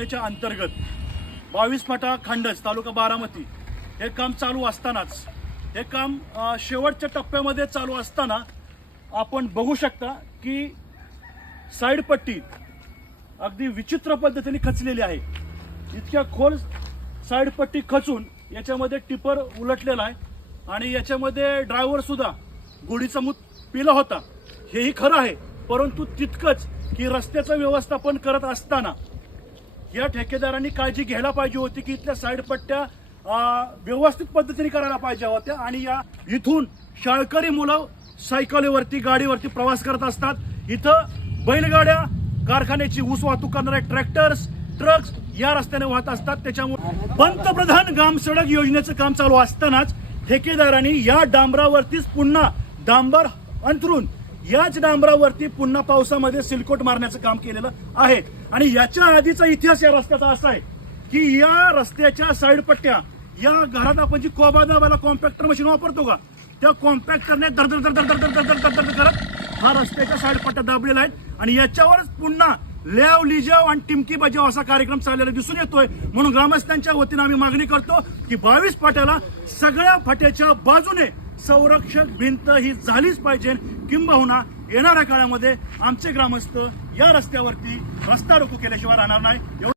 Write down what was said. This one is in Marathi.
योजनेच्या अंतर्गत 22 फाटा खांडस तालुका बारामती हे काम चालू असतानाच हे काम शेवटच्या टप्प्यामध्ये चालू असताना आपण बघू शकता की साईड पट्टी अगदी विचित्र पद्धतीने खचलेली आहे। इतक्या खोल साईड पट्टी खचून याच्यामध्ये टिपर उलटलेला आहे आणि याच्यामध्ये ड्रायव्हर सुद्धा गोडीचा मूत पिला होता, हेही खरं आहे। परंतु तितकंच की रस्त्याचं व्यवस्थापन करत असताना या ठेकेदारांनी काळजी घ्यायला पाहिजे होती की इथल्या साईड पट्ट्या व्यवस्थित पद्धतीने करायला पाहिजे होत्या आणि या इथून शाळकरी मुलं सायकलीवरती गाडीवरती प्रवास करत असतात। इथं बैलगाड्या कारखान्याची ऊस वाहतूक करणारे ट्रॅक्टर्स ट्रक्स या रस्त्याने वाहत असतात। त्याच्यामुळे पंतप्रधान ग्राम सडक योजनेचं काम चालू असतानाच ठेकेदारांनी या डांबरावरतीच पुन्हा डांबर अंथरून याच डांबरावरती पुन्हा पावसामध्ये सिलकोट मारण्याचं काम केलेलं आहे। आणि याच्या आधीचा इतिहास या रस्त्याचा असा आहे की या रस्त्याच्या साईड पट्ट्या या घरात आपण जी कोबा दाबायला कॉम्पॅक्टर मशीन वापरतो का, त्या कॉम्पॅक्टरने दर करत हा रस्त्याच्या साईड पट्ट्या दाबलेला आहेत आणि याच्यावरच पुन्हा लेव लिजाव आणि टिमकी बजाव असा कार्यक्रम चाललेला दिसून येतोय। म्हणून ग्रामस्थांच्या वतीने आम्ही मागणी करतो की 22 फाट्याला सगळ्या फाट्याच्या बाजूने संरक्षक भिंत ही झालीच पाहिजे, किंबहुना येणाऱ्या काळामध्ये आमचे ग्रामस्थ या रस्त्यावरती रस्ता रोको केल्याशिवाय राहणार नाही।